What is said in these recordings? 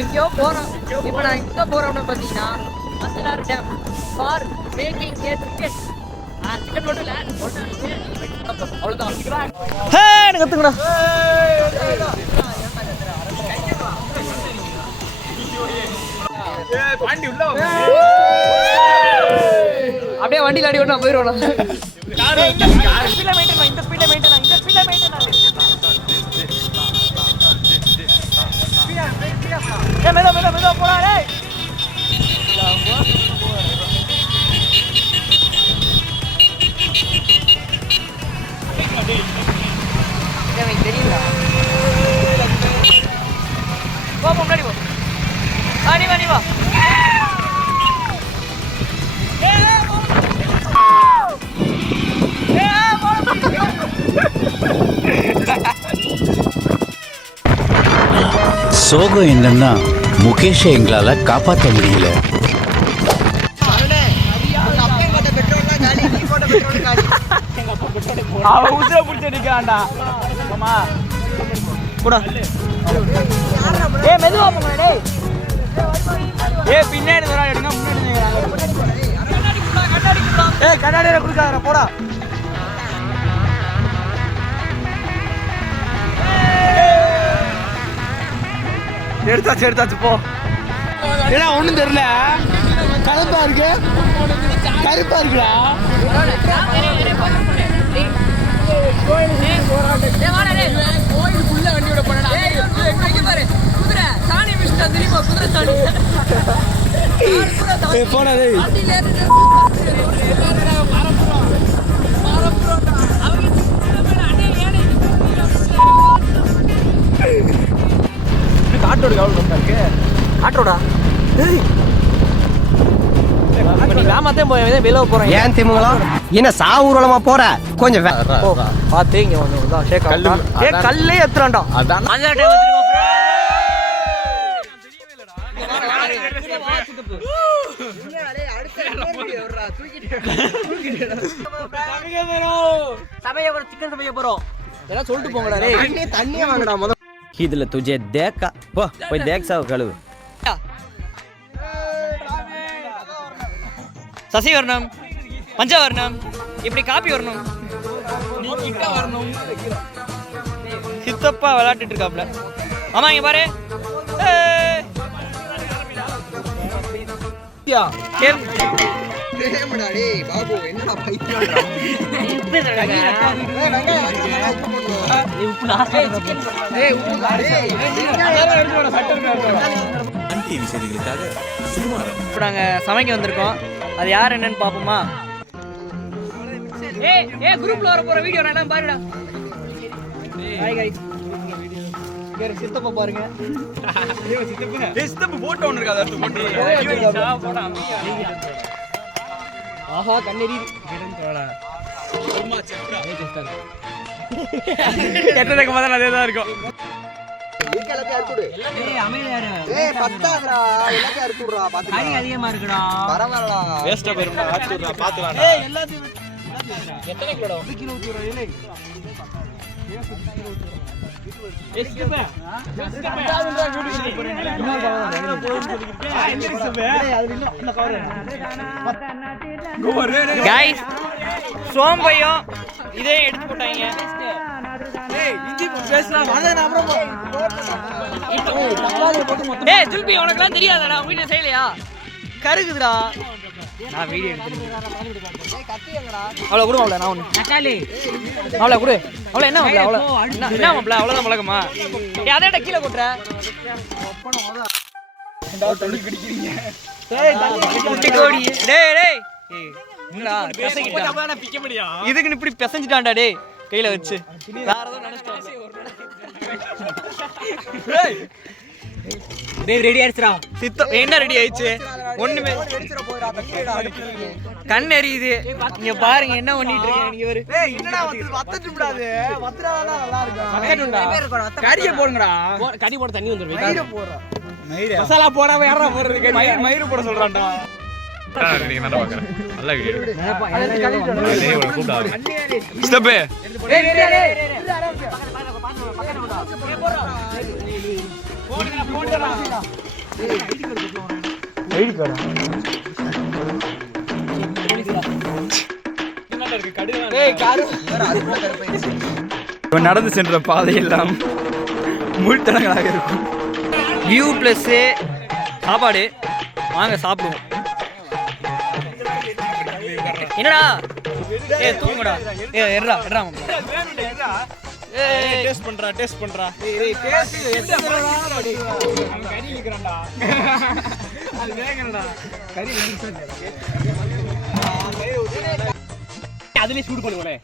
எங்கேயோ போறோம். இப்ப நான் எங்க போறோம்னு பாத்தீங்கன்னா அசலார் dam for making ticket. Ticket மட்டும் இல்ல, அவ்வளவுதான். எனக்கு கத்துங்கடா. அப்படியே வண்டியில் அடி விட்டு நான் போயிடுவோம். இந்த ஸ்பீடை மெயின்டைன் மெதுவா போடா. தெரியுங்களா? போ முன்னாடி போ. நீ வா. சோகம் என்னன்னா முகேஷை எங்களால காப்பாற்ற முடியல. மெதுவா போங்க. பின்னாடி கண்ணாடியில குடுக்காத போடா. எடுத்தாச்சு போ. ஏன்னா ஒண்ணும் தெரியல, கருப்பா இருக்குடா. கோயிலுக்குள்ள வண்டியோட போனடா. குதிரை சாணி மிஸ்டா தெரியுமா? குதிரை சாணி போன ஆட்டோட கவலை இருக்கு. ஆட்டோடா கிராமத்தையும் போய் வெளியே போறேன். ஏன் திமுங்களா என்ன சாவூர்வலமா போற? கொஞ்சம் பார்த்து இங்க வந்து கல்லே எத்துறான்டா. சிக்கன் சமைக்க போறோம். எல்லாம் சொல்லிட்டு போங்கடா. தண்ணியே வாங்கடா. முதல்ல இதுல तुझे देख போ போய் देख சாவ கழுவு. சசி வரணும், பஞ்சா வரணும், இப்படி காப்பி வரணும், நீ கிட்ட வரணும். சித்தப்பா விளையாட்டுட்டு இருக்காப்ல. ஆமா இங்க பாரு. இப்ப நாங்க சமைக்க வந்திருக்கோம். அது யார் என்னன்னு பாப்போமா? குரூப்ல வர போற வீடியோ நான் பாருடா. சித்தப்பா பாருங்க. சித்தப்பா போட்டோ ஒன்னு இருக்காது. அடுத்து போட்டோ ஆஹா கண்ணெரி கெட்டதுக்கு முதல்ல அதே தான் இருக்கும். அதிகமா இருக்குடா. பரவாயில்லடா. வேஸ்டா போயிரும்டா. ஆத்துறா பாத்துடா. எல்லாத்தையும் எத்தனை கிலோடா? 1 கிலோ ஊத்துறா. ஏலே गाइस சோம்பையும் இதே எடுத்து போட்டாங்க. டேய் இஞ்சி பேசலாம் வாடா அப்புறம் டேய் ஜுல்பி உனக்குலாம் தெரியாதடா? உங்க வீட்ல செய்யலையா? கருகுதுடா. நான் வீடியோ எடுத்துறேன். டேய் கத்தி எங்கடா? அவள குடு அவள நான் ஒன்னு. தக்காளி அவள குடு. அவள என்ன மாப்ள? அவள என்ன மாப்ள? அவ்வளவுதான் பழக்கமா? டேய் அதேடா கீழ கொட்ற. ஒப்பன மொத இந்த தண்ணி குடிக்கிறீங்க. டேய் தண்ணி குட்டி கோடி. டேய் டேய் ஏய் என்னடா பேசிக்கிட்டா? நான் பிக்க முடியா? இதுக்கு இப்படி பேசஞ்சிட்டான்டா டேய் கையில வச்சு. வேற ஏதோ நினைச்சிட்டான். டேய் டேய் ரெடி ஆயிடுச்சுடா. சித்த என்ன ரெடி ஆயிடுச்சு? ஒண்ணுமே வெடிச்சற போறா. தக்கேடா அடுப்பு கண் எரியுது. இங்க பாருங்க என்ன பண்ணிட்டு இருக்கீங்க நீங்க பாரு. டேய் என்னடா வத்தட்டு விடாது. வத்தறானா நல்லா இருக்கும். வத்தட்டுடா. கறிய போடுங்கடா. கறி போட தண்ணி வந்துரும். மயிர போறா. மயிர மசாலா போடாம யாரா போறது? கறி மயிர போட சொல்றான்டா. நீங்க என்ன பாக்குறீங்க? நல்ல வீடியோ. டேய் ஒரு கூப்பிடாத. ஸ்டெப். டேய் டேய் டேய் நடந்து சென்ற பாதையெல்லாம் முள்தடங்களாக இருக்கும். வியூ ப்ளஸ் சாப்பாடு வாங்க சாப்பிடுவோம். என்னடா தூங்குடா எட்ரா டேஸ்ட் பண்றா அதுலயே சூடு பண்ணுவோனே.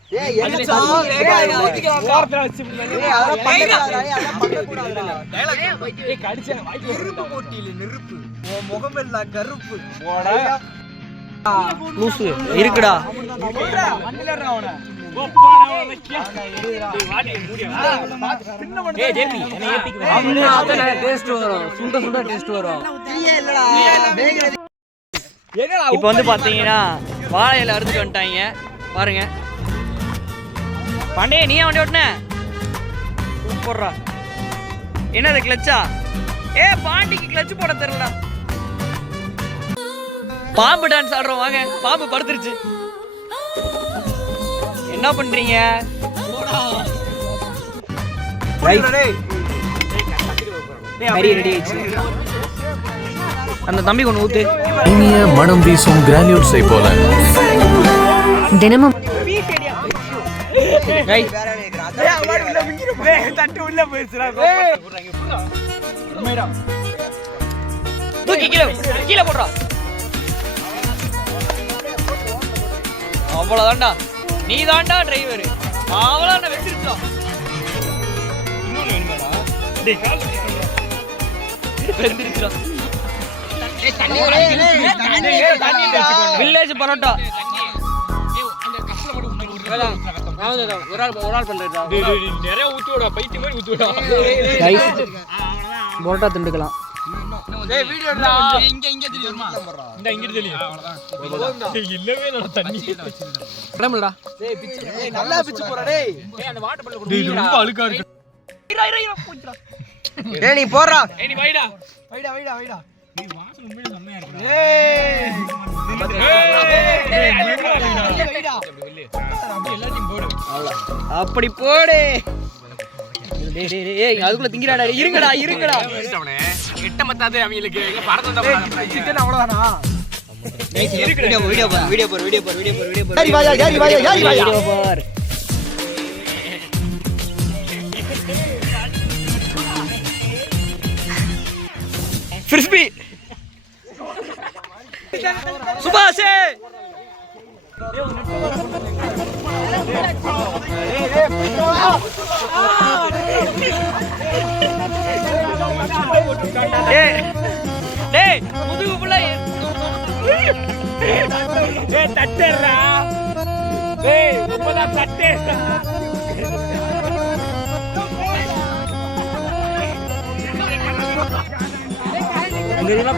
இருக்குடா இப்ப வந்து பாத்தீங்கன்னா வாழை இலை அறுத்துட்டு வந்துட்டாங்க பாருங்க. பாண்டே நீ வண்டி ஓட்டுன சூப்பர்ரா. என்னது கிளச்சா? பாண்டிக்கு கிளச் போட தெரியலடா. பாம்பு டான்ஸ் ஆடுறோம் வாங்க. பாம்பு படுத்துருச்சு. என்ன பண்றீங்க? ரெடி ஆயிடுச்சு. அந்த தம்பி கொண்டு ஊத்து. இனிய மனம் வீசும் கிரானியூல்ஸை போல தினமும் தூக்கி கீழே போடுறா. அவ்வளவுதான்டா. நீ தான்டா டிரைவர். அவ்வளவு வச்சிருக்கோம். வில்லேஜ் பரோட்டா பரோட்டா திண்டுக்கலாம். நீ போறா அப்படி போடு. அதுக்குள்ள திங்கிறாடா. இருங்கடா ஃபிரிஸ்பி சுபாஷ் முதுகு புள்ள தட்டுறா.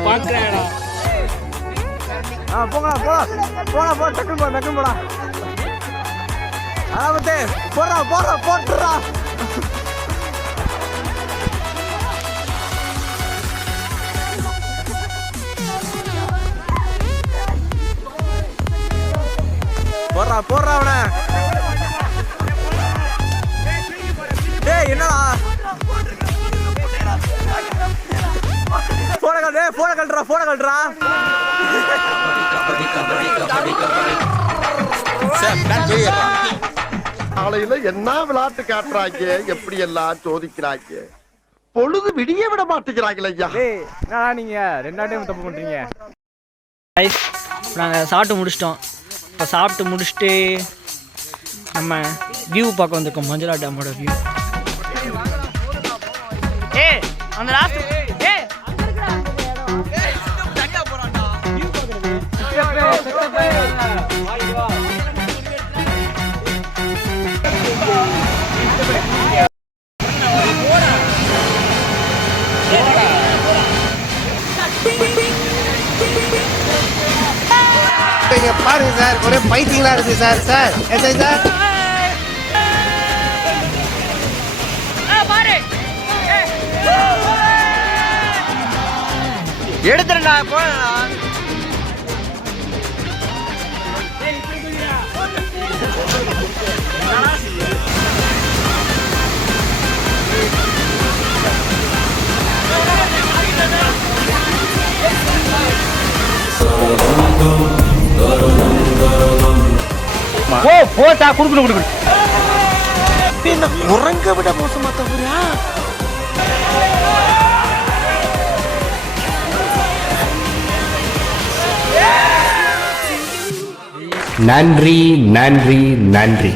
பாக்குறேன். போடா டக்குன்னு போடா. போட்டுறா. போடுறா அவன. என்னடா போன கல்றா. காலையில என்ன விளையாட்டு காட்டுறாங்க, எப்படி எல்லாம் சோதிக்கிறாங்க. பொழுது விடிய விட மாட்டேங்கிறாங்களே ஐயா. நீங்க 2 டைம் தப்பு பண்றீங்க. நாங்கள் சாப்பிட்டு முடிச்சிட்டோம். இப்போ சாப்பிட்டு முடிச்சுட்டு நம்ம வியூ பார்க்க வந்திருக்கோம். மஞ்சளா டேமோட வியூ. அந்த லாஸ்ட் பாருங்க சார், ஒரே பைத்தியங்களா இருக்கு சார். எஸ் சார் எடுத்துடா போடா. போச்சா குடுக்கணும் என்ன உறங்க விட மோசமா தவறா? நன்றி நன்றி நன்றி.